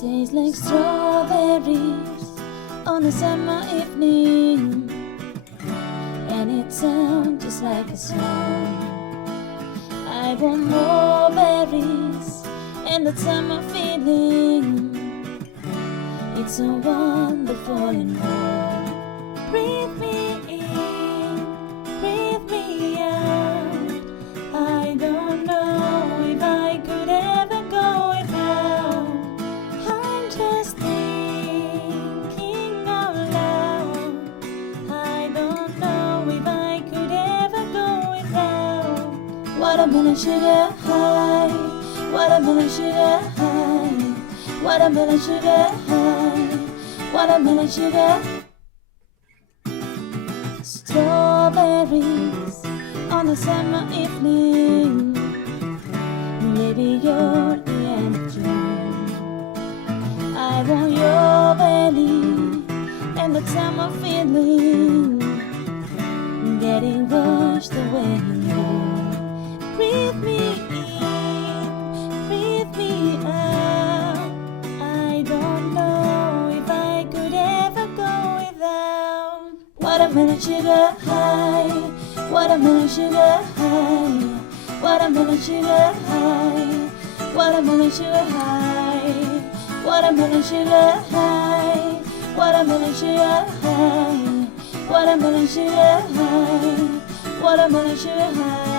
Tastes like strawberries on a summer evening, and it sounds just like a song. I want more berries and that summer feeling. It's so wonderful and warm. Breathe me in, breathe me out. I don't know if I could ever go without. I'm just thinking out loud. I don't know if I could ever go without. Watermelon sugar high, watermelon sugar high, watermelon sugar high, watermelon sugar. Strawberries on a summer evening. Maybe you're the end of June. I want your belly and that summer feeling, getting washed away in you. Breathe me in, breathe me out. I don't know if I could ever go without. Watermelon sugar high, watermelon sugar high, watermelon sugar high, watermelon sugar high, watermelon sugar high, watermelon sugar high, watermelon sugar high, watermelon sugar high.